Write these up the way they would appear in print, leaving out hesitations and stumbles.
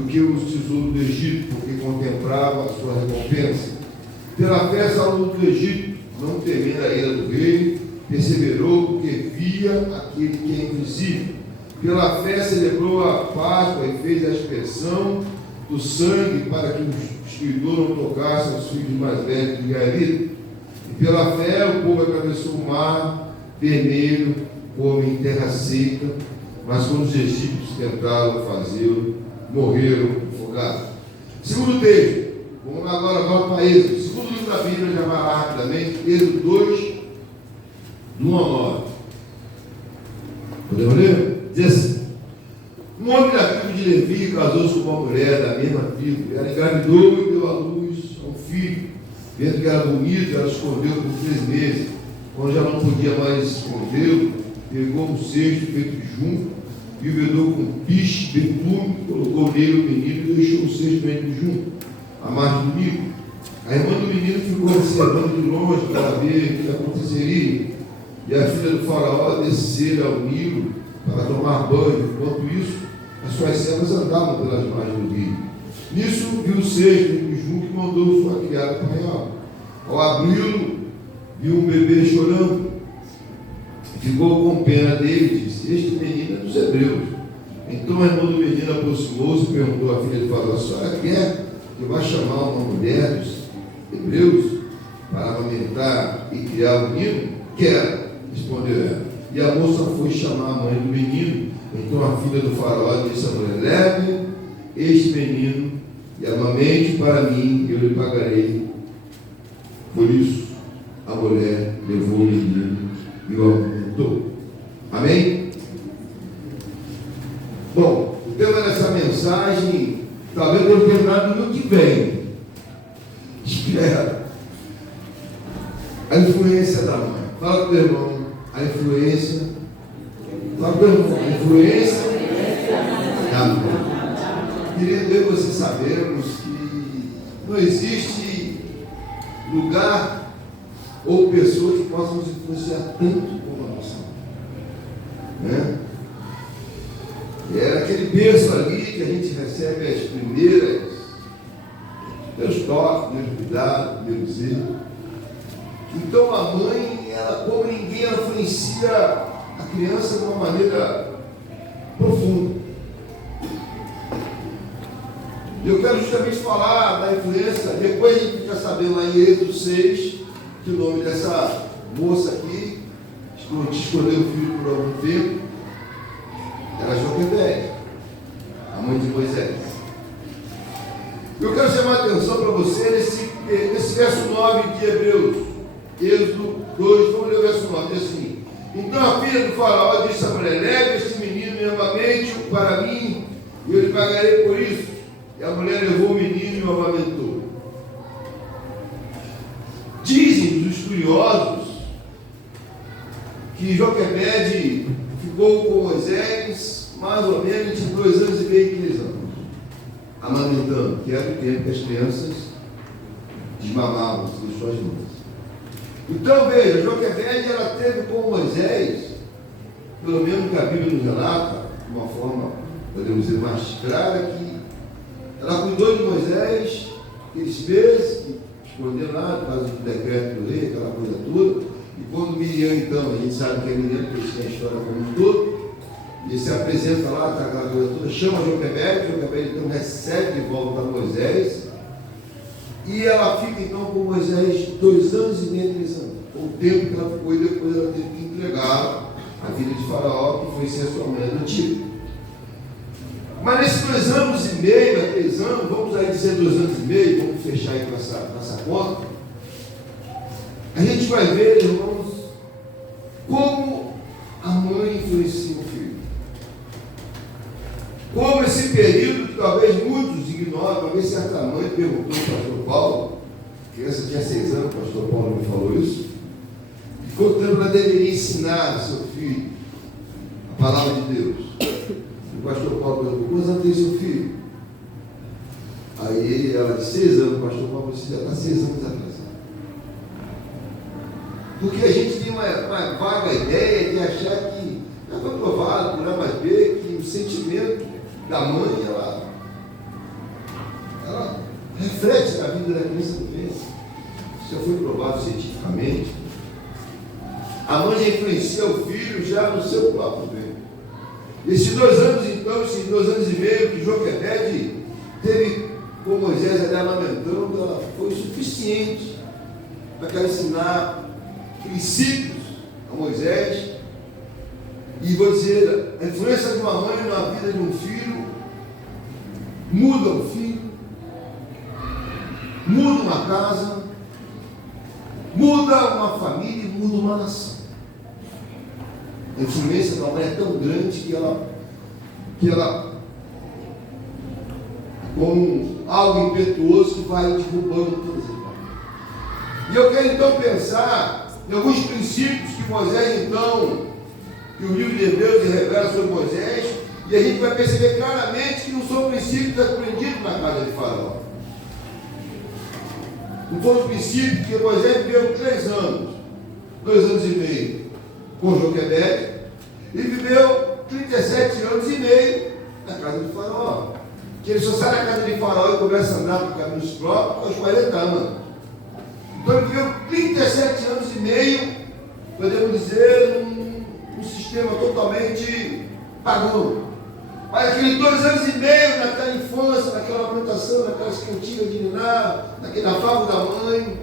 do que os tesouros do Egito, porque contemplava a sua recompensa. Pela fé saiu do Egito, não temendo a ira do rei, perseverou porque via aquele que é invisível. Pela fé celebrou a Páscoa e fez a expiação do sangue para que o destruidor não tocasse aos filhos mais velhos de Israel. E pela fé o povo atravessou o mar vermelho como em terra seca, mas quando os egípcios tentaram fazê-lo, morreram afogados. Segundo texto, vamos lá agora para Êxodo. Segundo livro da Bíblia, já vai lá rapidamente, Êxodo 2, do 1 ao 9. Podemos ler? Diz assim: um homem da tribo de Levi casou-se com uma mulher da mesma tribo. Ela engravidou e deu à luz a um filho. Vendo que era bonito, ela escondeu por 3 meses. Quando já não podia mais escondê-lo, pegou um cesto feito de junco e o vedou com piche, betume, colocou nele o menino e deixou o cesto dentro de junco, à margem do Nilo. A irmã do menino ficou observando de longe para ver o que aconteceria. E a filha do faraó descera ao Nilo para tomar banho. Enquanto isso, as suas servas andavam pelas margens do rio. Nisso, viu o cesto dentro de junco e mandou sua criada para ela. Ao abri-lo, viu um bebê chorando. Ficou com pena dele e disse: este menino é dos hebreus. Então a irmã do menino aproximou-se e perguntou à filha do faraó: a senhora quer que eu vá chamar uma mulher dos hebreus para amamentar e criar o menino? Quero, respondeu ela. E a moça foi chamar a mãe do menino. Então a filha do faraó disse à mulher: leve este menino e amamente para mim, eu lhe pagarei. Por isso a mulher levou o menino e o amamentou. Amém? Bom, o tema dessa mensagem talvez eu tenha terminado no que vem. Espera. A influência da mãe. Fala para o irmão. A influência. Fala para o irmão. A influência da mãe. Querido, eu e você sabemos que não existe lugar ou pessoa que possa nos influenciar tanto como a nossa mãe. Né? E era aquele berço ali que a gente recebe as primeiras, Deus toque, Deus cuidado, Deus zelo. Então a mãe, ela, como ninguém, ela influencia a criança de uma maneira profunda. Eu quero justamente falar da influência. Depois a gente fica sabendo lá em Êxodo 6 que o nome dessa moça aqui, escolheu o filho por algum tempo, era Joquebede, a mãe de Moisés. Eu quero chamar a atenção para você nesse verso 9 de Hebreus, Êxodo 2, vamos ler o verso 9, diz assim: então a filha do faraó disse a mulher: leve este menino e amamente-o para mim, e eu lhe pagarei por isso. E a mulher levou o menino e o amamentou. Dizem os estudiosos que Joquebede ficou com Moisés mais ou menos entre 2 anos e meio e 3 anos, amamentando, que era o tempo que as crianças desmamavam de suas mães. Então veja, Joquebede, ela teve com Moisés, pelo menos que a Bíblia nos relata, de uma forma, podemos dizer, mais clara, que ela cuidou de Moisés aqueles meses, escondendo lá, por causa do decreto do rei, aquela coisa toda. E quando Miriam, então, a gente sabe que é Miriam, porque isso tem a história como um todo, e se apresenta lá, tá, aquela coisa toda, chama Joquebede, Joquebede então recebe de volta Moisés, e ela fica então com Moisés 2 anos e meio, 3 anos, o tempo que ela ficou, e depois ela teve que entregar a filha de Faraó, que foi ser a sua mãe adotiva. Mas nesses 2 anos e meio a 3 anos, vamos aí dizer 2 anos e meio, vamos fechar aí com essa conta, a gente vai ver, irmãos, como a mãe influencia o filho. Como esse período, que talvez muitos ignoram, talvez certa mãe perguntou ao pastor Paulo, a criança tinha 6 anos, o pastor Paulo me falou isso, e quanto tempo ela deveria ensinar ao seu filho a palavra de Deus. O pastor Paulo perguntou: quantos anos tem seu filho? Aí ela disse: 6 anos. O pastor Paulo disse: já está 6 anos atrasado. Porque a gente tem uma vaga ideia de achar que já foi provado por A mais B, que o sentimento da mãe, reflete na vida da criança do ventre. Isso já foi provado cientificamente. A mãe já influencia o filho já no seu próprio ventre. Esses 2 anos, então, esses 2 anos e meio que Joquebede teve com Moisés ali amamentando, ela foi suficiente para ela ensinar princípios a Moisés. E vou dizer, a influência de uma mãe na vida de um filho muda o filho, muda uma casa, muda uma família e muda uma nação. A influência da mãe é tão grande que ela como algo impetuoso que vai derrubando todas as coisas. E eu quero então pensar em alguns princípios que Moisés então, que o livro de Hebreus revela sobre Moisés, e a gente vai perceber claramente que não são princípios aprendidos na casa de Faraó. Não foram princípios que Moisés viveu 3 anos, 2 anos e meio com Joquebede, e viveu 37 anos e meio na casa de Faraó. Que ele só sai da casa de Faraó e começa a andar por caminhos próprios aos 40 anos. Então ele viveu 37 anos e meio, podemos dizer, num sistema totalmente pagão. Mas aqueles 2 anos e meio naquela infância, naquela alimentação, naquelas cantigas de ninar, naquela fábula da mãe,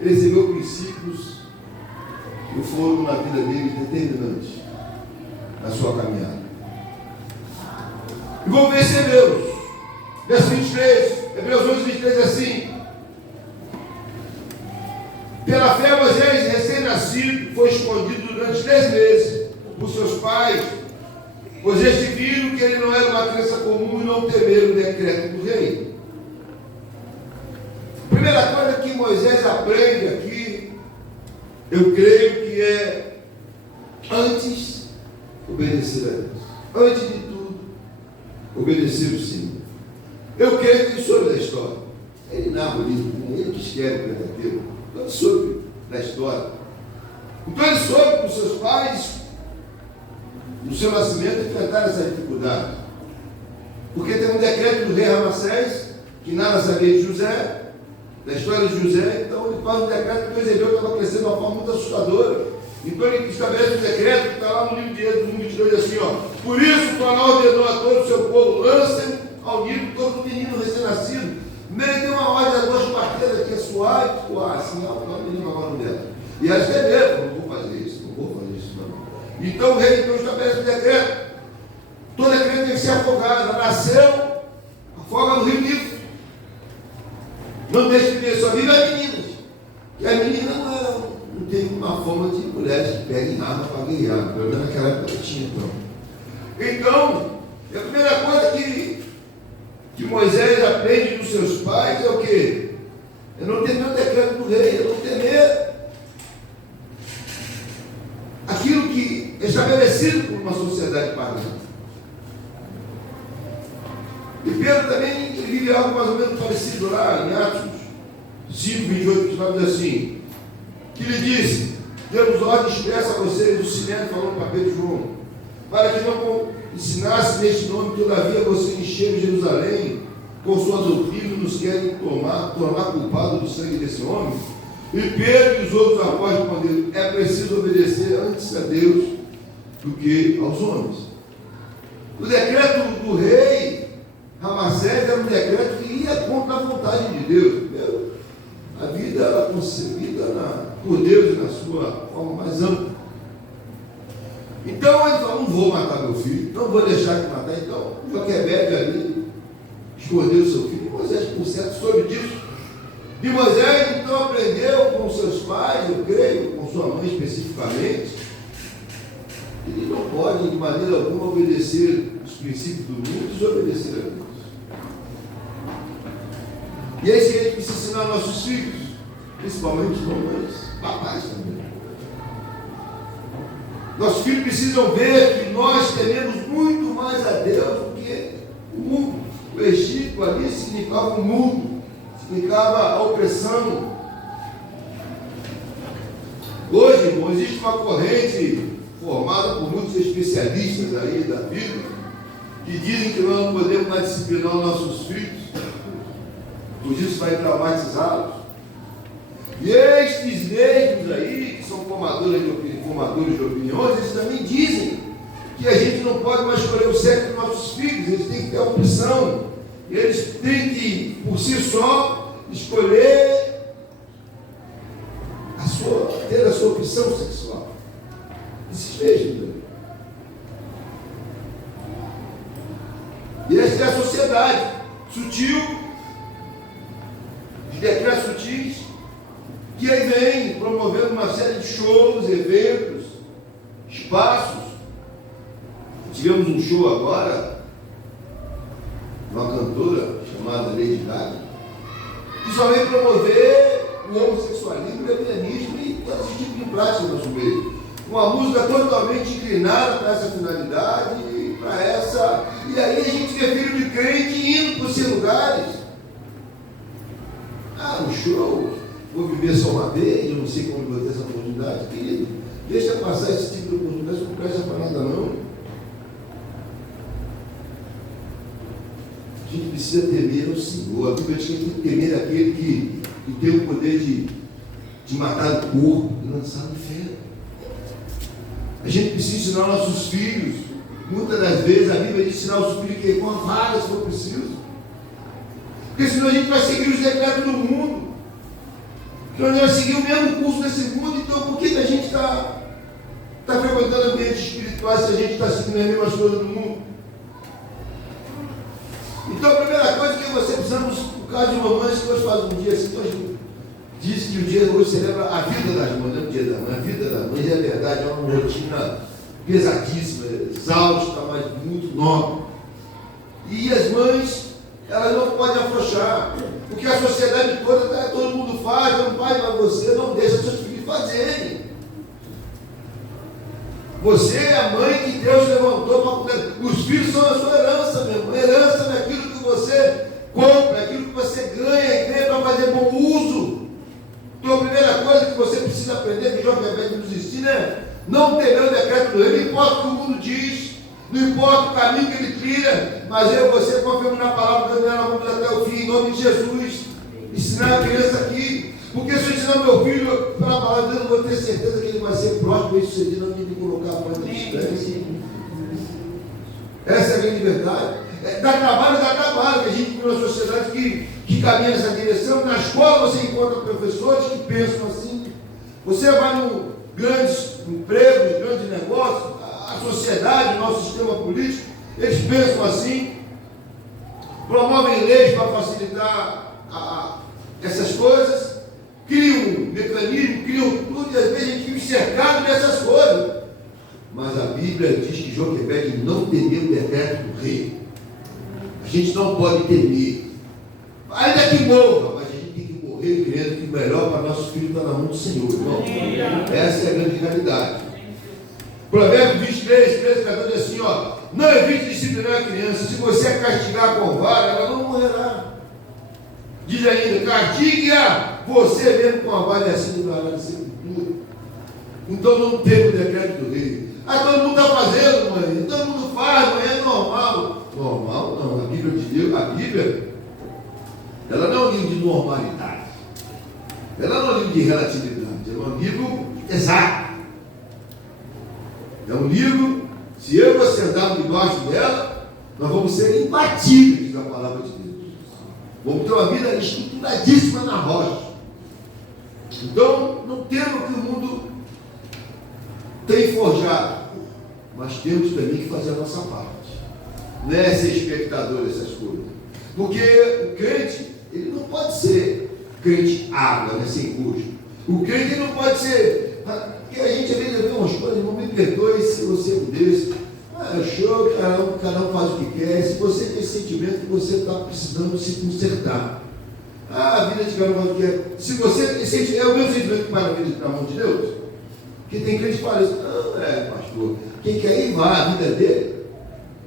ele recebeu princípios que foram na vida dele determinantes na sua caminhada. E vamos ver esse Hebreus, verso 23, Hebreus 11, 23 é assim: pela fé Moisés, recém-nascido, foi escondido durante 3 meses por seus pais, pois estes viram que ele não era uma criança comum e não temeram o decreto do rei. Primeira coisa que Moisés aprende aqui, eu creio que é antes obedecer a Deus. Antes de tudo, obedecer o Senhor. Eu creio que ele soube da história. Ele narra o livro, ele que escreve o Pentateuco. Então ele soube da história. Então ele soube que os seus pais, no seu nascimento, enfrentaram essa dificuldade. Porque tem um decreto do rei Ramassés, que nada sabia de José, da história de José. Então ele faz um decreto que o Eusebeu estava crescendo de uma forma muito assustadora. Então ele estabelece um decreto que está lá no livro de Êxodo 22, assim, ó: por isso o Faraó ordenou a todo o seu povo, lancem ao Nilo todo menino recém-nascido. Meio deu uma ordem a 2 parteiras que é suave, assim, ó, o menino agora dela. E elas temeram, não vou fazer isso, não. Então o rei então estabelece um decreto. Toda criança tem que ser afogada. Nasceu, afoga no rio Nilo. Não deixe de ver, só vive as meninas. E a menina não tem uma forma de mulheres que peguem arma para guerrear. Pelo menos naquela época tinha, então. Então, a primeira coisa que Moisés aprende dos seus pais é o quê? É não temer o decreto do rei, é não temer aquilo que é estabelecido por uma sociedade pagã. E Pedro também ele vive algo mais ou menos parecido lá em Atos 5, 28, 29, diz assim: que lhe disse, demos ordem expressa a vocês do Sinédrio, falando para Pedro e João, para que não ensinasse neste nome, todavia vocês encheram Jerusalém com sua doutrina, nos querem tornar culpado do sangue desse homem. E Pedro e os outros apóstolos responderam: é preciso obedecer antes a Deus do que aos homens. O decreto do rei Ramassés era um decreto que ia contra a vontade de Deus. A vida era concebida por Deus na sua forma mais ampla. Então ele falou: não vou matar meu filho, não vou deixar de matar. Então Joquebede ali escondeu seu filho. E Moisés, por certo, soube disso. E Moisés então aprendeu com seus pais, eu creio, com sua mãe especificamente, que ele não pode de maneira alguma obedecer os princípios do mundo e desobedecer a Deus. E é isso que a gente precisa ensinar aos nossos filhos, principalmente mamães, papais também. Nossos filhos precisam ver que nós tememos muito mais a Deus do que o mundo. O Egito ali significava o mundo, significava a opressão. Hoje, irmão, existe uma corrente formada por muitos especialistas aí da Bíblia que dizem que nós não podemos mais disciplinar os nossos filhos pois isso vai traumatizá-los. E estes mesmos aí, que são formadores de opiniões, eles também dizem que a gente não pode mais escolher o sexo dos nossos filhos, eles têm que ter a opção. Eles têm que, por si só, escolher ter a sua opção sexual. Esses mesmos. E essa é a sociedade sutil, de decretos sutis, que aí vem promovendo uma série de shows, eventos, espaços. Tivemos um show agora, uma cantora chamada Lady Gaga, que só vem promover o homossexualismo, o lesbianismo e todo esse tipo de prática no nosso meio. Uma música totalmente inclinada para essa finalidade, para essa. E aí a gente vê filho de crente indo por esses lugares. Um show, vou viver só uma vez, eu não sei como vou ter essa oportunidade, querido. Deixa passar esse tipo de oportunidade, não presta para nada não. A gente precisa temer ao Senhor. A Bíblia diz que a gente tem que temer aquele que tem o poder de matar o corpo e lançar no inferno. A gente precisa ensinar nossos filhos. Muitas das vezes a Bíblia diz ensinar os filhos que com a vara, se for preciso. Porque senão a gente vai seguir os decretos do mundo. Então a gente vai seguir o mesmo curso desse mundo. Então por que a gente está frequentando ambientes espirituais se a gente está seguindo as mesmas coisas do mundo? Então a primeira coisa que você precisamos, no caso de mamães, que hoje faz um dia assim, hoje diz que o dia hoje celebra a vida das mães, não é o dia da mãe, a vida das mães, é verdade, é uma rotina pesadíssima, exausta, mas muito nobre. E as mães, elas não podem afrouxar, porque a sociedade toda, todo mundo faz, não faz, mas você não deixa seus filhos fazerem. Você é a mãe que Deus levantou para cuidar. Os filhos são a sua herança, meu irmão. Herança daquilo que você compra, aquilo que você ganha e ganha para fazer bom uso. Então a primeira coisa que você precisa aprender, que o João Bebeto nos ensina, é não temer o decreto do rei. Não importa o que o mundo diz, não importa o caminho que ele trilha, mas eu e você confiamos na palavra de Deus, nós vamos até o fim, em nome de Jesus. Ensinar a criança aqui. Porque se eu ensinar meu filho pela palavra de Deus, eu vou ter certeza que ele vai ser próximo e sucedido, não de colocar a porta de distância. Essa é a grande verdade. Dá trabalho, que a gente vive uma sociedade que caminha nessa direção. Na escola você encontra professores que pensam assim. Você vai em grandes empregos, grandes negócios, a sociedade, o nosso sistema político, eles pensam assim, promovem leis para facilitar essas coisas. Criam um mecanismo, criam tudo, e às vezes a gente fica cercado dessas coisas. Mas a Bíblia diz que Joquebede não temeu o decreto do rei. A gente não pode temer. Ainda que morra, mas a gente tem que morrer crendo que o melhor para nossos filhos está na mão do Senhor, irmão. Essa é a grande realidade. Provérbio 23, 13, 14 diz assim, não evite disciplinar a criança. Se você castigar com vara, ela não morrerá. Diz ainda, castigue-a você mesmo com a vara e assim livrará de sepultura. Então não teve o decreto do rei. Todo mundo está fazendo, mãe. Todo mundo faz, mãe, é normal. Normal não. A Bíblia de Deus, ela não é um livro de normalidade. Ela não é um livro de relatividade. Ela é um livro exato. É um livro, se eu e você andarmos debaixo dela, nós vamos ser imbatíveis, diz a palavra de Deus. Vamos ter uma vida estruturadíssima na rocha. Então, não temos que o mundo tem forjado, mas temos também que fazer a nossa parte. Não é ser espectador dessas coisas. Porque o crente, ele não pode ser crente água, né, sem gosto. O crente ele não pode ser. Porque a gente às vezes vê umas coisas, irmão, me perdoe se você é um desse. Show, cada um faz o que quer. Se você tem esse sentimento que você está precisando se consertar. A vida de cada um faz o que quer. Se você tem sentimento, é o mesmo sentimento que vai na vida na mão de Deus. Porque tem crente que fala isso, não, pastor, quem quer ir, vai, a vida é dele.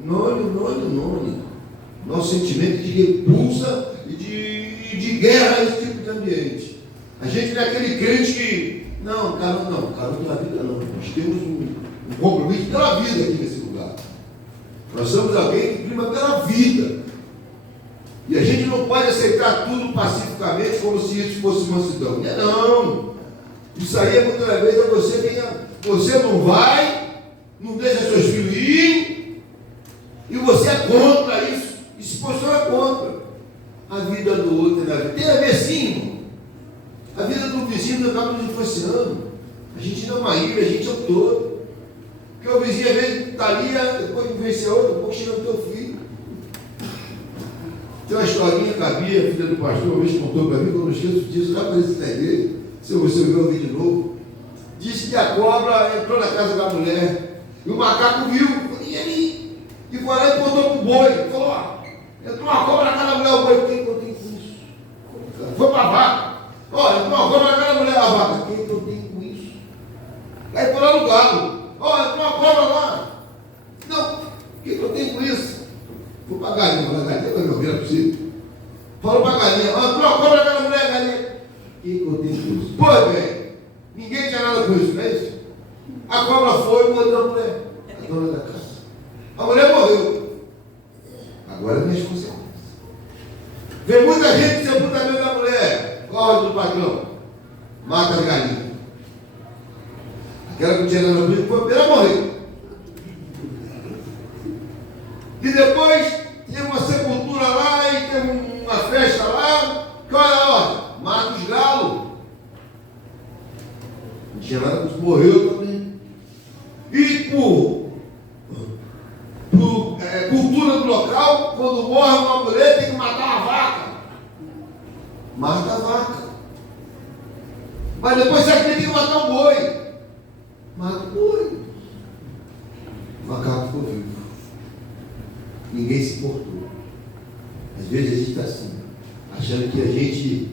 None. Nosso sentimento de repulsa e de guerra a esse tipo de ambiente. A gente não é aquele crente que, não, caramba pela vida não. Nós temos um compromisso pela vida aqui nesse lugar. Nós somos alguém que prima pela vida. E a gente não pode aceitar tudo pacificamente como se isso fosse mansidão. Não. Isso aí muitas vezes você não vai, não deixa seus filhos ir, e você é contra isso, e se posiciona contra. A vida do outro tem a ver sim, irmão. A vida do vizinho acaba nos influenciando. A gente não é uma ilha, a gente é um todo. Porque o vizinho às vezes está ali, depois influencia outro, depois chega no teu filho. Tem uma historinha que a Bia, filha do pastor, uma vez contou para mim, que eu não esqueço disso, já apareci na igreja, se você ver o vídeo de novo. Disse que a cobra entrou na casa da mulher, e o macaco viu, e foi lá e contou para o boi. Falou: ó, entrou uma cobra na casa da mulher, o boi, quem que eu tenho com isso? Foi para a vaca. Ó, entrou uma cobra na casa da mulher, a vaca, quem que eu tenho com isso? Aí foi lá no galo. Ó, entrou uma cobra lá. Não, o que eu tenho com isso? Vou para a galinha, vai não vira possível. Falou para a galinha: ó, entrou uma cobra na casa da mulher, a galinha. O que eu tenho com isso? Pô, velho, ninguém tinha nada com isso, não é isso? A cobra foi e mordeu a mulher, a dona da casa. A mulher morreu. Agora é minha consequências. Vem muita gente se apontamento da mulher. Corre do patrão. Mata as galinhas. Aquela que tinha nada comigo foi a primeira a morrer. E depois tem uma sepultura lá e tem uma festa lá. Qual é a ordem? Mata os galos. Não tinha nada com isso, morreu também. E por cultura do local, quando morre uma mulher, tem que matar uma vaca. Mata a vaca. Mas depois você tem que matar um boi. Mata o boi. O macaco ficou vivo. Ninguém se importou. Às vezes a gente está assim, achando que a gente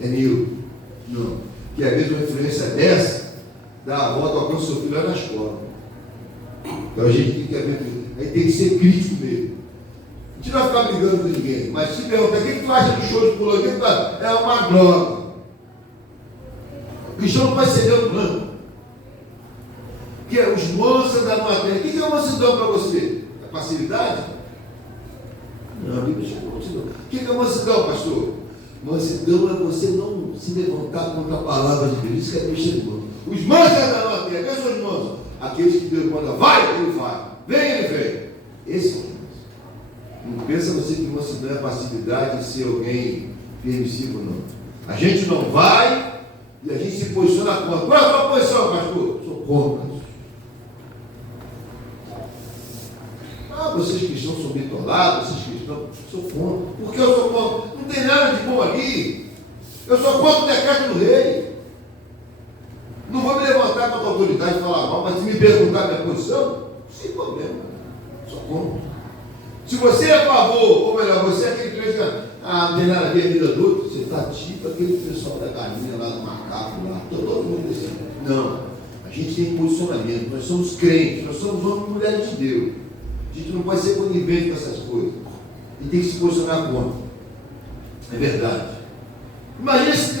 é meio. Não. Que às vezes uma influência dessa dá a volta ao seu filho lá na escola. Então a gente tem que aí tem que ser crítico mesmo. A gente não vai ficar brigando com ninguém, mas se perguntar: o que tu acha do show de pulou? É uma droga. O cristão não vai ceder o plano. Que é os mansos da matéria. O que é mansidão para você? É passividade? Não, a Bíblia chama mansidão. O que é mansidão, pastor? Mansidão é você não se levantar contra a palavra de Deus. Isso que é mexer de mão. Os mansos da matéria, quem são os mansos? Aqueles que Deus manda: vai, ele vai. Vem, ele vem. Esse é o manso. Não pensa você que mansidão é passividade e ser alguém permissivo, não. A gente não vai e a gente se posiciona contra. Qual é a sua posição, pastor? Sou contra. Vocês cristãos são bitolados, vocês cristãos, sou contra. Por que eu sou contra? Não tem nada de bom ali. Eu sou contra o decreto do rei. Não vou me levantar contra a autoridade e falar mal, mas se me perguntar a minha posição, sem problema. Sou contra. Se você é a favor, ou melhor, você é aquele crente que não tem nada a ver a vida do outro, você está tipo aquele pessoal da galinha lá, do macaco lá, todo mundo assim. Não. A gente tem posicionamento, nós somos crentes, nós somos homens e mulheres de Deus. A gente não pode ser conivente com essas coisas. E tem que se posicionar contra. É verdade. Imagina se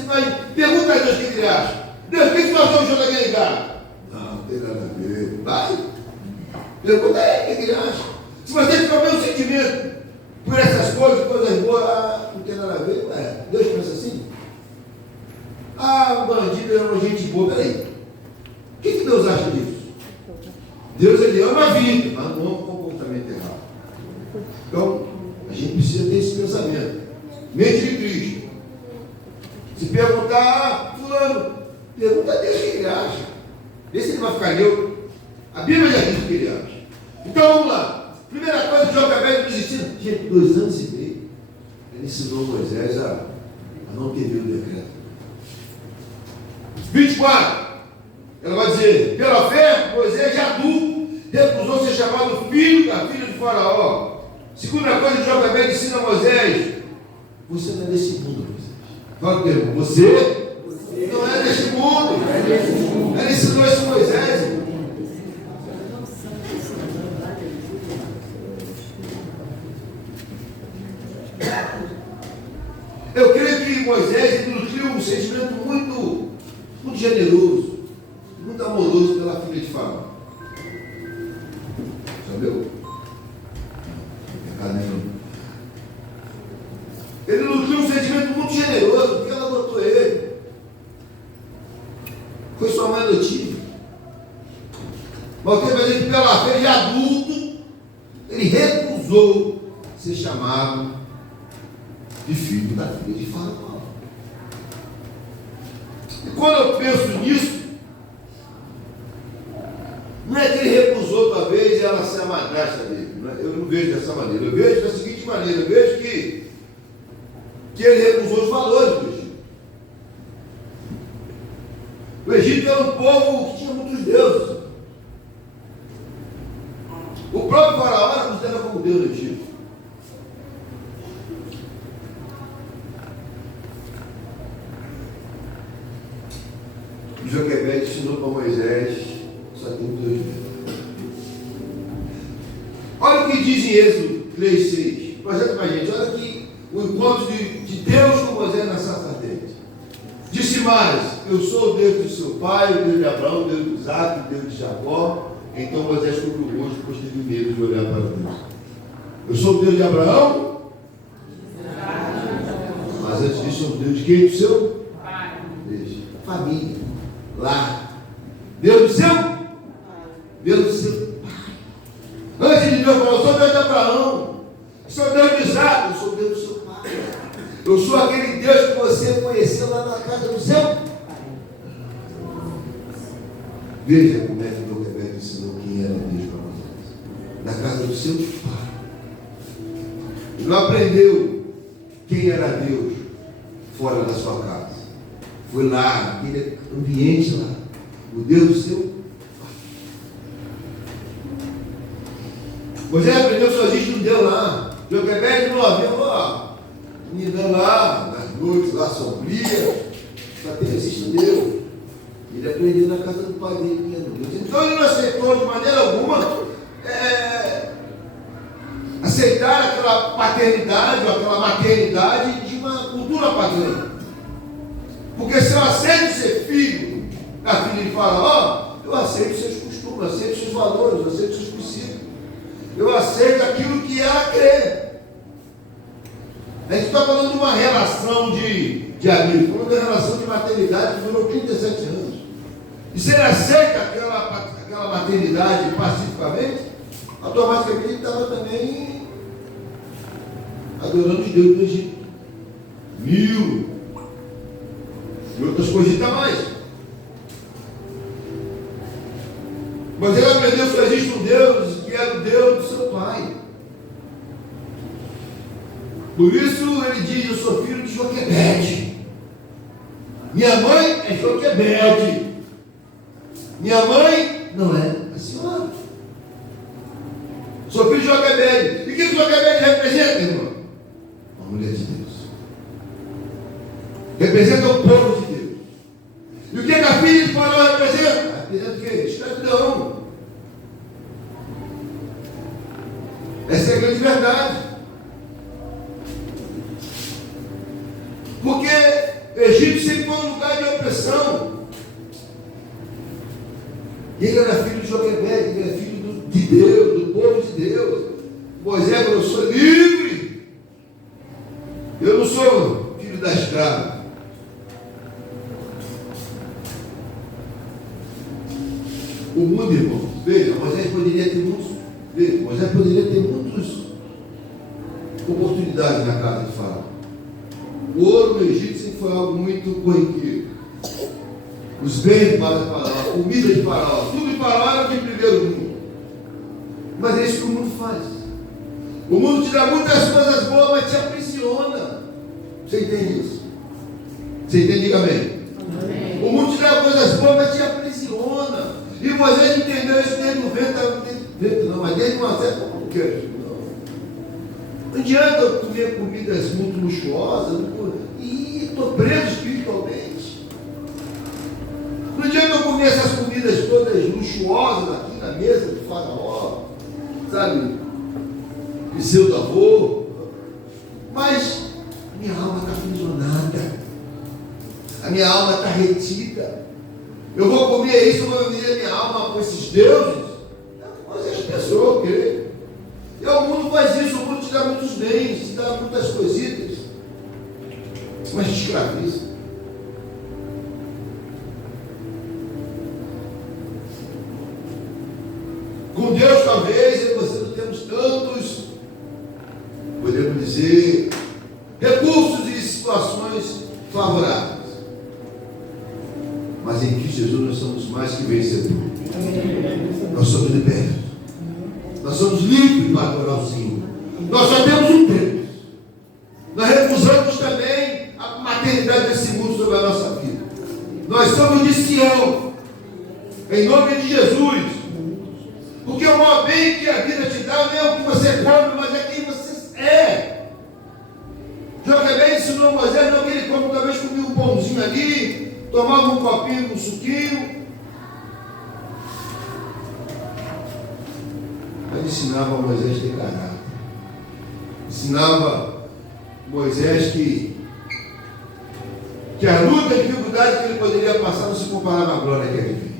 pergunta a Deus o que ele acha. Deus, o que tu achou do show daquele cara? Não tem nada a ver. Vai. Pergunta a ele o que ele acha. Se você tiver o mesmo sentimento por essas coisas boas, não tem nada a ver. Deus pensa assim? O bandido é uma gente boa. Peraí. O que Deus acha disso? Deus, ele ama a vida, mas não ama o comportamento errado. Então, a gente precisa ter esse pensamento. Mente de Cristo. Se perguntar: fulano, pergunta a Deus o que ele acha. Vê se ele vai ficar neutro. A Bíblia já diz o que ele acha. Então vamos lá. Primeira coisa que Joquebed nos ensina. Gente, 2 anos e meio, ele ensinou Moisés a não ter medo do decreto. 24. Ela vai dizer: pela fé, Moisés, já adulto, recusou ser chamado filho da filha de Faraó. Segunda coisa que Joquebed ensina a Moisés: você não é desse mundo, Moisés. Fala comigo: você não é desse mundo. Ela ensinou isso a Moisés. Eu creio que Moisés introduziu um sentimento muito generoso, muito amoroso pela filha de Faraó. Sabeu? generoso, porque ela adotou ele. Foi sua mãe adotiva. Mas o tempo dele, pela fé de adulto, ele recusou ser chamado de filho da filha de Faraó. E quando eu penso nisso, não é que ele recusou talvez ela ser a madrasta dele. Eu não vejo dessa maneira. Eu vejo da seguinte maneira. Eu vejo que ele recusou os valores do Egito. O Egito era um povo que tinha muitos deuses. O próprio Faraó era considerado como Deus do Egito. Joquebede ensinou para Moisés: só tem 2 Deus. Olha o que diz em Êxodo 3:6. Projeta para a gente, olha aqui o encontro de Deus com Moisés na sarça ardente. Disse mais: eu sou o Deus de seu pai, o Deus de Abraão, o Deus de Isaac, o Deus de Jacó. Então Moisés cobriu o rosto, pois teve medo de olhar para Deus. Eu sou o Deus de Abraão, mas antes disso, sou o Deus de quem? Do seu pai. Família, lar. Deus do seu pai. Deus do seu pai. Antes de Deus falar: eu sou o Deus de Abraão, eu sou o Deus de Isaac, eu sou o Deus do seu pai. Eu sou aquele Deus que você conheceu lá na casa do seu pai. Veja como é que o Joquebede ensinou quem era Deus para Moisés. Na casa do seu pai. Ele não aprendeu quem era Deus fora da sua casa. Foi lá, naquele ambiente lá. O Deus do seu pai. Moisés aprendeu que só existe um Deus lá. Joquebede no avião, ó. Menina lá, nas noites lá sombrias. Só tem existe um Deus. Ele aprendeu na casa do pai dele, que era Deus. Então ele não aceitou de maneira alguma aceitar aquela paternidade ou aquela maternidade de uma cultura pagã. Porque se eu aceito ser filho da filha de Faraó, eu aceito seus costumes, eu aceito seus valores, eu aceito seus princípios. Eu aceito aquilo que ela crê. A gente está falando de uma relação de amigo, falando de uma relação de maternidade que durou 37 anos. E se ele aceita aquela maternidade pacificamente, automaticamente ele estava também adorando os deuses do Egito. Mil e outras coisitas mais. Mas ele aprendeu que existe um Deus que era o Deus do seu pai. Por isso ele diz: eu sou filho de Joquebede. Minha mãe é Joquebede. Minha mãe não é a senhora. Sou filho de Joquebede. E o que Joquebede representa, irmão? Uma mulher de Deus. Representa o povo de Deus. E o que a filha de Faraó representa? Representa o quê? Escravidão. Essa é a grande verdade. Porque o Egito sempre foi um lugar de opressão. E ele era filho de Joquebede, ele era filho de Deus, do povo de Deus. Moisés falou: eu sou livre. Eu não sou filho da escrava. O mundo, irmão, veja, Moisés poderia ter muitas oportunidades na casa de Faraó. O ouro no Egito sempre foi algo muito corriqueiro. Os bens de Faraó, a comida de Faraó, tudo de Faraó era de primeiro mundo. Mas é isso que o mundo faz. O mundo te dá muitas coisas boas, mas te aprisiona. Você entende isso? Você entende? Diga amém. Amém. O mundo te dá coisas boas, mas te aprisiona. E Moisés entendeu isso desde o vento, mas desde uma certa altura. Não adianta eu comer comidas muito luxuosas e estou preso espiritualmente. Não adianta eu comer essas comidas todas luxuosas aqui na mesa do Faraó, sabe? Pseudo-avô. Mas minha alma está aprisionada. A minha alma está retida. Eu vou comer isso, eu vou viver minha alma com esses deuses. Mas as pessoas querem. E o mundo faz isso, o mundo te dá muitos bens, te dá muitas coisitas. mas te escraviza. Com Deus, talvez, eu e você não temos tantos, podemos dizer, recursos e situações favoráveis. Mas em Cristo Jesus nós somos mais que vencedores. Nós somos libertos. Nós somos livres para adorar o Senhor. Nós só temos um Deus. Nós recusamos também a maternidade desse mundo sobre a nossa vida. Nós somos de Sião. Em nome de Jesus. Porque o maior bem que a vida te dá não é o que você come, mas é quem você é. Joga ensinou Moisés, não que ele come, talvez comia um pãozinho ali, tomava um copinho, um suquinho. Mas ensinava a Moisés a ter caráter. Ensinava Moisés que a luta e dificuldade que ele poderia passar não se comparava à glória que ele vivia.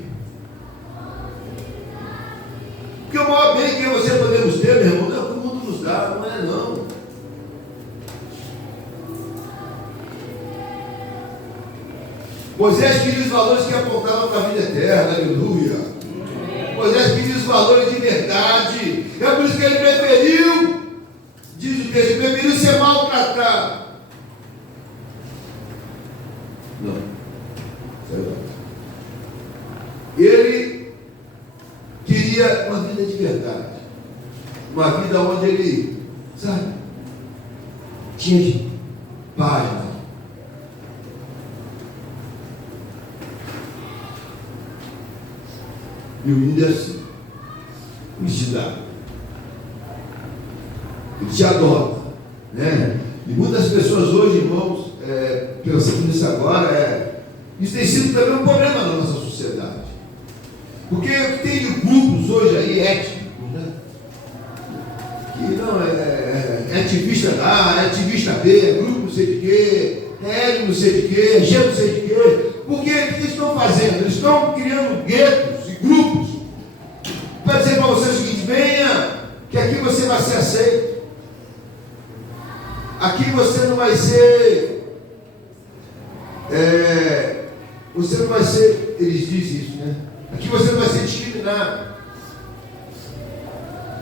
Porque o maior bem que você podemos ter, meu irmão, não é o que o mundo nos dá, não é não. Moisés queria os valores que apontavam para a vida eterna, aleluia. Moisés queria os valores de verdade. É por isso que ele preferiu, diz o texto, preferiu ser maltratado. Não, isso é verdade. Ele queria uma vida de verdade. Uma vida onde ele, sabe, tinha paz, né? E o índio é assim, ele te dá, ele te adota, né? E muitas pessoas hoje, irmãos, pensando nisso agora, isso tem sido também um problema na nossa sociedade, porque tem grupos hoje aí étnicos, né? Que não é ativista A, é ativista B, é grupo não sei de quê, é L não sei de quê, G não sei de quê. Porque o que eles estão fazendo? Eles estão criando guetos e grupos para dizer para você o seguinte: venha, que aqui você vai ser aceito, aqui você não vai ser, você não vai ser, eles dizem isso, né? Aqui você não vai ser discriminado,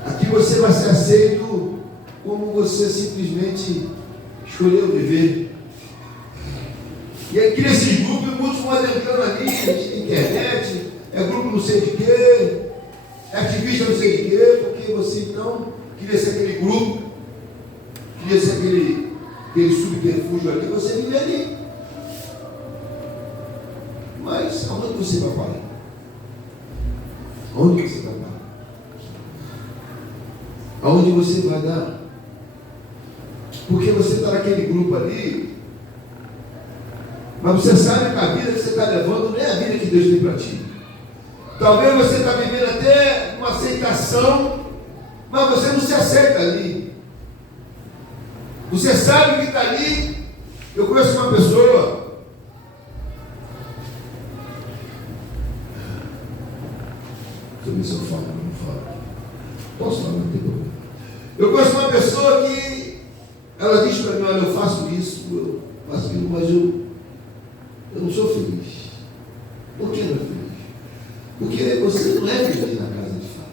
aqui você vai ser aceito como você simplesmente escolheu viver. E aí cria esses grupos e muitos vão adentrando ali, na internet, é grupo não sei de quê, é ativista não sei de quê, porque você então queria ser aquele grupo, queria ser aquele subterfúgio ali, você vive ali. Mas aonde você vai parar? Aonde você vai parar? Aonde você vai dar? Porque você está naquele grupo ali, mas você sabe que a vida que você está levando não é a vida que Deus tem para ti. Talvez você está vivendo até uma aceitação, mas você não se aceita ali. Você sabe que está ali. Eu conheço uma pessoa, deixa eu ver se eu falo, não falo. Posso falar, não tem problema. Eu conheço uma pessoa que ela diz para mim: olha, eu faço isso, eu faço aquilo, mas eu não sou feliz. Por que não é feliz? Porque você não é feliz na casa de Fábio.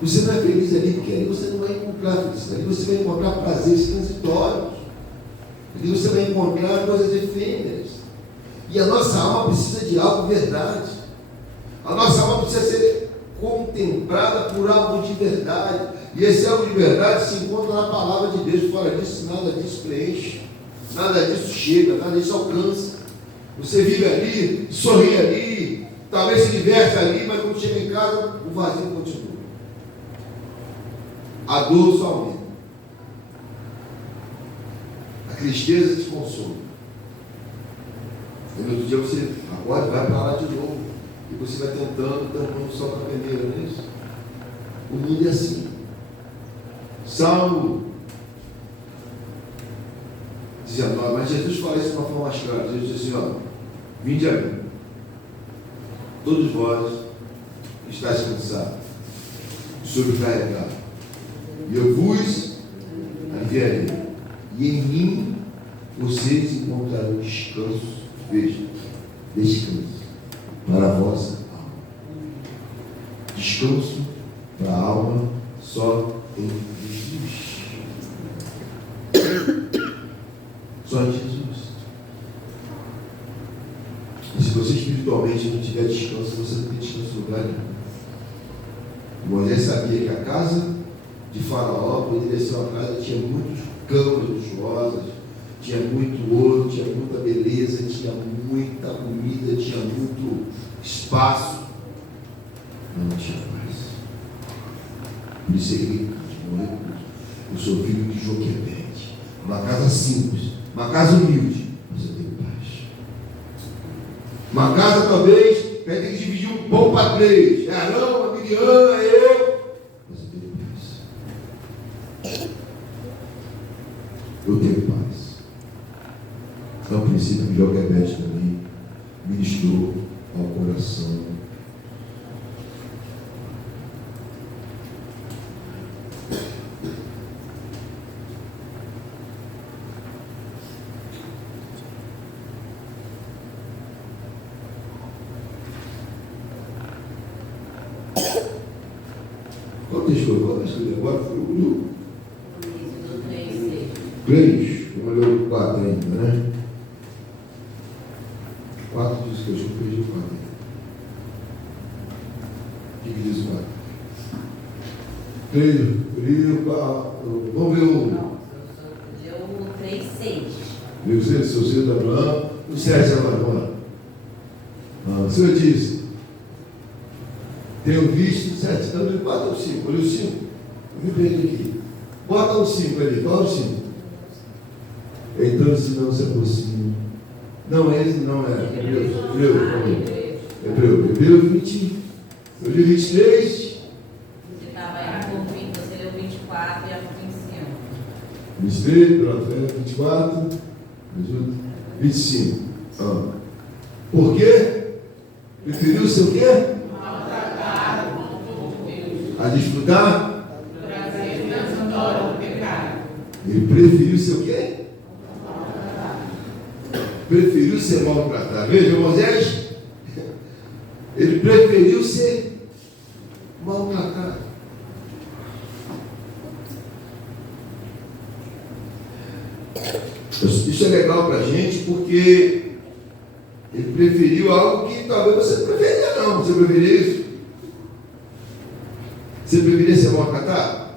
Você não é feliz ali porque ali você não vai encontrar felicidade. Ali você vai encontrar prazeres transitórios. Ali você vai encontrar coisas efêmeras. E a nossa alma precisa de algo verdade. A nossa alma precisa ser contemplada por algo de verdade. E esse algo de verdade se encontra na palavra de Deus. Fora disso, nada disso preenche. Nada disso chega, nada disso alcança. Você vive ali, sorri ali, talvez se diverte ali, mas quando chega em casa, o vazio continua. A dor só aumenta. A tristeza te consome. E no outro dia você acorda e vai para lá de novo. E você vai tentando, tampando só com a peneira, não é isso? O mundo é assim. Salmo 19, mas Jesus fala isso de uma forma mais clara. Jesus diz assim: ó, vinde a mim, todos vós estáis cansados, sobrecarregados, e eu vos aliviarei, e em mim vocês encontrarão descanso, veja, descanso para a vossa alma. Descanso para a alma só em Jesus. Só em Jesus. E se você espiritualmente não tiver descanso, você não tem descanso no lugar nenhum. Moisés sabia que a casa de Faraó poderia ser uma casa que tinha muitas câmaras luxuosas, tinha muito ouro, tinha muita beleza, tinha muita comida, tinha muito espaço. Não tinha mais. Por isso ele morreu. Eu sou filho de Joquebede. Uma casa simples, uma casa humilde, mas eu tenho paz. Uma casa talvez vai ter que dividir um pão para 3. É Arão, a Miriam, eu. Mas eu tenho paz. Eu tenho paz. É um princípio que Joquebede também ministrou ao coração. Qual texto foi? Qual texto foi? Agora foi o 3. Vamos ler o 4 ainda, né? 4 diz que eu perdi o 4. O que diz o 4? 3. Vamos ver o. Não, eu o 3:6. Meu Senhor, seu Senhor da Abraão. O 7 agora, vamos lá. O Senhor disse: tenho visto 7, está no 4 ou 5? Olha o 5. Eu me perdi aqui. Bota o 5 ali, qual é o 5? Então, se não se aproxima. Não, esse não é. Hebreu 20. Eu li 23. Você estava aí no 20, você leu 24 e a 25. 23, pronto, 24. 25. Por quê? Preferiu o seu quê? A desfrutar? Ele preferiu ser o quê? Preferiu ser maltratado. Veja, Moisés, ele preferiu ser maltratado. Isso é legal para a gente porque ele preferiu algo que talvez você não preferia, não. Você preferia isso? Você preferia ser maltratado?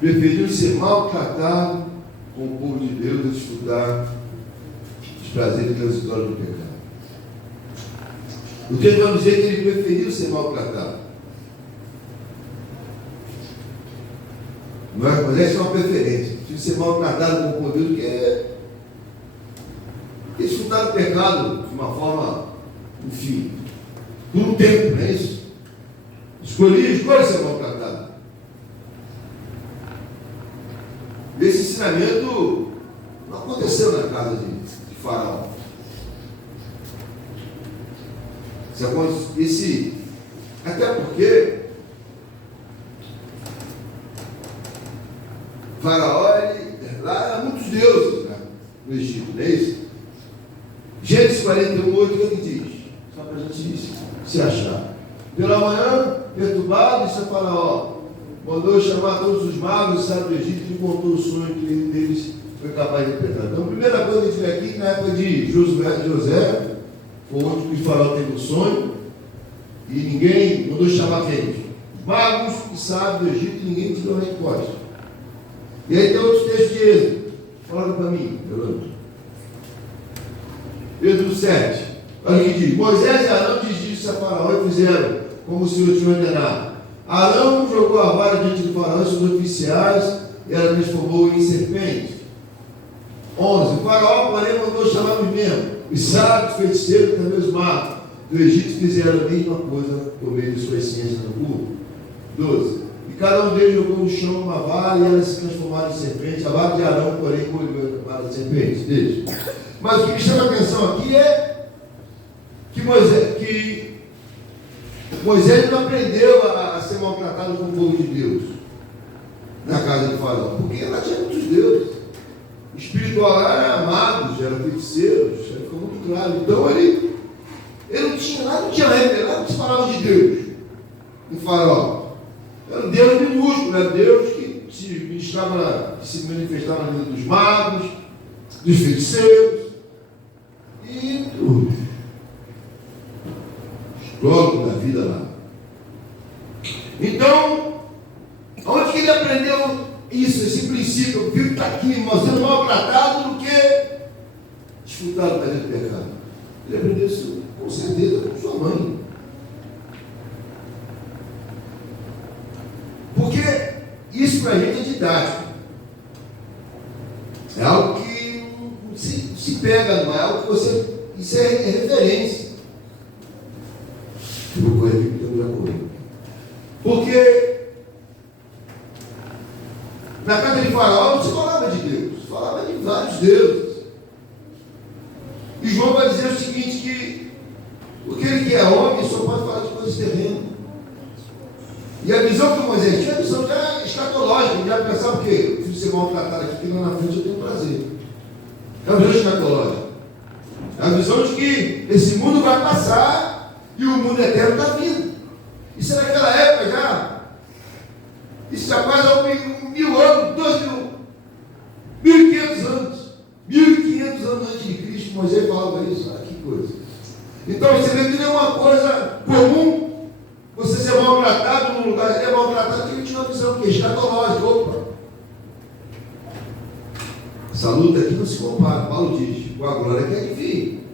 Preferiu ser maltratado com o povo de Deus a desfrutar os prazeres transitórios do pecado. O que vamos dizer que ele preferiu ser maltratado? Não é? Mas essa é uma preferência. Preferiu ser maltratado com o povo de Deus, que é desfrutar do pecado de uma forma, enfim, por um tempo, não é isso? Escolhe ser maltratado. Esse ensinamento não aconteceu na casa de Faraó. Até porque Faraó, lá há muitos deuses, né, no Egito, não é isso? Gênesis 41, 8, o que diz? Só para a gente se achar. Pela manhã, perturbado, disse a Faraó: mandou chamar todos os magos e sábios do Egito e contou o sonho que nenhum deles foi capaz de interpretar. Então, a primeira coisa que a gente vê aqui, na época de José, foi onde o Faraó teve o sonho, e ninguém mandou chamar quem? Os magos e sábios do Egito, e ninguém te deu resposta. E aí tem outros textos de Êxodo. Fala para mim, Êxodo 7. Olha o que diz: Moisés e Arão dirigiram-se a Faraó e fizeram como o Senhor tinha ordenado. Arão jogou a vara diante de Faraó e seus oficiais, e ela transformou em serpente. 11. O Faraó, porém, mandou chamar os membros, os sábios, feiticeiros e também os magos do Egito fizeram a mesma coisa por meio de suas ciências no povo. 12. E cada um deles jogou no chão uma vara e elas se transformaram em serpente. A vara de Arão, porém, colheu a vara de serpente. Deixa. Mas o que me chama a atenção aqui é que Moisés não aprendeu a ser maltratado com o povo de Deus na casa de Faraó, porque ela tinha muitos deuses. espiritual lá era magos, era feiticeiros, ficou muito claro. Então ele não tinha nada, não tinha revelado, não se falava de Deus. Um faraó. Era um Deus minúsculo, era Deus que se manifestava na vida dos magos, dos feiticeiros e tudo. Histórico da vida lá. Então, onde que ele aprendeu isso, esse princípio? O filho está aqui, irmão, sendo maltratado do que desfrutar do prazer do pecado. Ele aprendeu isso com certeza com sua mãe. Porque isso para a gente é didático. É algo que não se pega, não é algo que você. Isso é referência. Eu vou correr aqui porque eu já corri. Porque na casa de Faraó não se falava de Deus, se falava de vários deuses. E João vai dizer o seguinte: que aquele que é homem só pode falar de coisas terrenas. E a visão que Moisés tinha, a visão já escatológica, já pensava que eu preciso ser maltratado aqui, que lá na frente eu tenho prazer. É a visão escatológica. É a visão de que esse mundo vai passar e o mundo eterno está vindo. Isso é naquela época já. Isso já quase há 1.000 anos, 2.000, 1.500 anos. 1.500 anos antes de Cristo, Moisés falava isso. Ah, que coisa. Então você vê que não é uma coisa comum você ser maltratado num lugar, ele é maltratado, que ele tinha uma visão que é escatológica. Opa! Essa luta aqui não se compara, Paulo diz, com a glória que é de vir.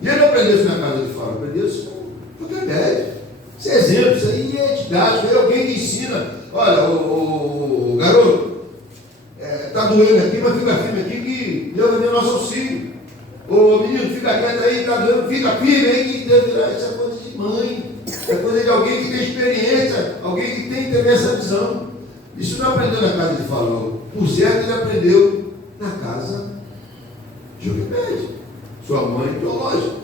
E ele não aprendeu isso na casa de Faraó, aprendeu isso com Caleb. Isso é exemplo, isso aí é didático, é alguém que ensina. Olha, o garoto, está doendo aqui, mas fica firme aqui que Deus vai ver nosso auxílio. Ô menino, fica quieto aí, está doendo, fica firme aí que Deus virá. Isso é coisa de mãe, é coisa de alguém que tem experiência, alguém que tem essa visão. Isso não aprendeu na casa de Faraó. Por certo, ele aprendeu na casa de Joquebede, sua mãe teológica.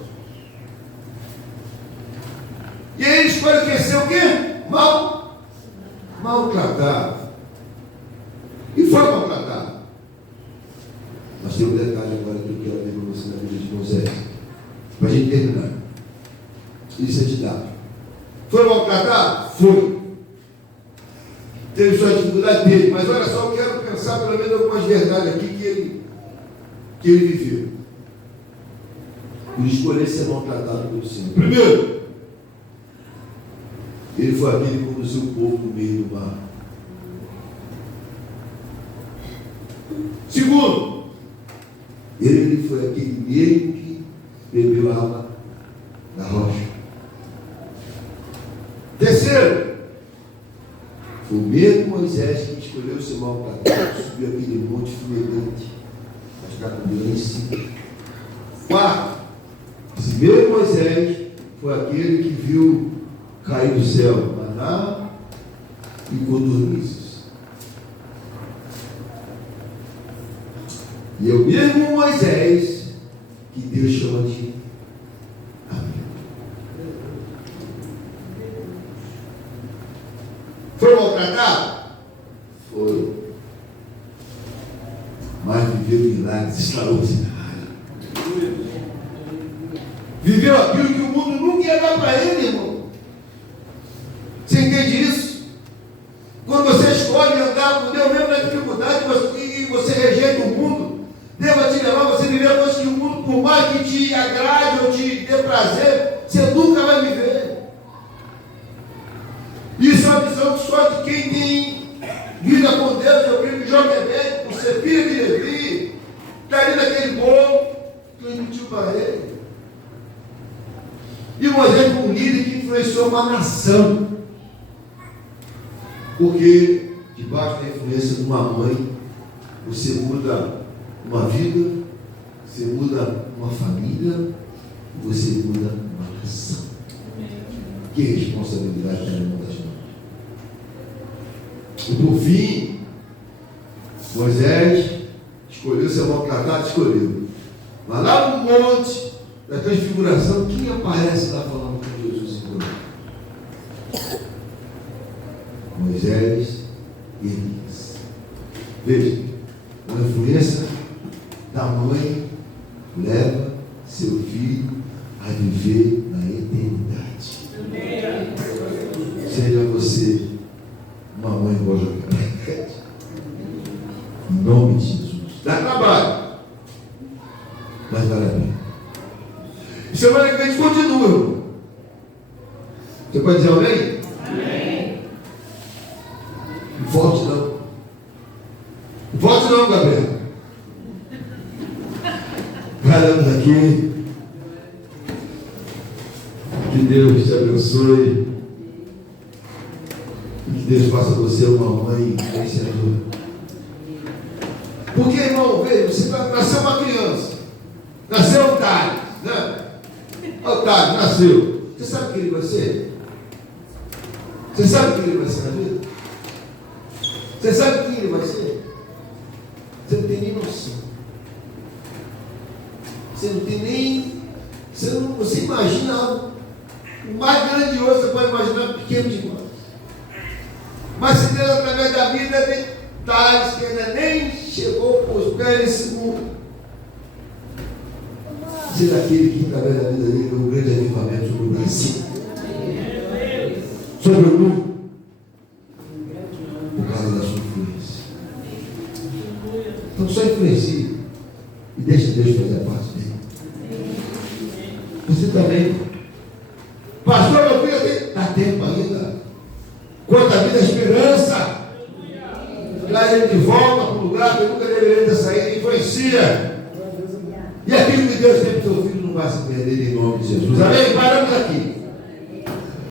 E aí ele escolhe crescer o quê? Maltratado. E foi maltratado. Nós temos um detalhe agora que eu quero ver com você na vida de Moisés. Para a gente terminar. Isso é didático. Foi maltratado? Foi. Teve sua dificuldade dele, mas olha só, eu quero pensar pelo menos algumas verdades aqui que ele viveu. Por escolher ser maltratado pelo Senhor. Primeiro, ele foi aquele que conduziu o povo no meio do mar. Segundo, ele foi aquele mesmo que bebeu a água da rocha. Terceiro, foi o mesmo Moisés que escolheu ser maltratado, subiu aquele monte fumegante para ficar com violência. Quarto, esse mesmo Moisés foi aquele que viu cair do céu maná e codornizes. E é o mesmo Moisés que Deus chama de amigo. Foi maltratado? Foi. Mas viveu milagres extraordinários. Viveu aquilo que o mundo nunca ia dar para ele, irmão. Você entende isso? Quando você escolhe andar com Deus mesmo na dificuldade e você rejeita o mundo, Deus vai te levar a você viver coisas que o mundo, por mais que te agrade ou te dê prazer, você nunca vai viver. Isso é uma visão só de quem tem vida com Deus. Eu creio que Joquebede, por ser filho de Levi, está ali naquele bolo que permitiu para ele. E Moisés foi um líder que influenciou uma nação. Porque debaixo da influência de uma mãe, você muda uma vida, você muda uma família, você muda uma nação. Que responsabilidade tem na mão das mãos. E por fim, Moisés escolheu ser maltratado, escolheu. Mas lá no monte da transfiguração, quem aparece lá falando com Jesus? Moisés e Elias. Veja, uma influência da mãe leva seu filho a viver na eternidade. Seja você uma mãe boa jogada. Em nome de Jesus. Dá trabalho, mas vale a pena. E semana que vem a gente continua, irmão. Você pode dizer amém? Amém. Volte não. Volte não, Gabriel. Paramos aqui. Que Deus te abençoe. E que Deus faça você uma mãe vencedora. Porque, irmão, veja, você nasceu uma criança. Nasceu Otário, né? Otário, nasceu. Você sabe o que ele vai ser? Você sabe o que ele vai ser na vida? Você sabe o que ele vai ser? Você não tem nem noção. Você não tem nem... Você imagina algo. O mais grandioso você pode imaginar, pequeno demais. Mas se Deus, através da vida, detalhes que ainda nem chegou com os pés nesse mundo. Ser daquele que, através da vida dele, deu um grande avivamento sobre o Brasil. Sobre o mundo. Por causa da sua influência. Então só influencie. E deixa Deus fazer a parte dele. Você também. Pastor, meu filho, dá tempo ainda. Quanto a vida, a esperança. Traz ele de volta para o lugar que nunca deveria ter saído. Influencia. E aquilo que Deus tem para o seu filho não vai se perder em nome de Jesus. Amém? Paramos aqui.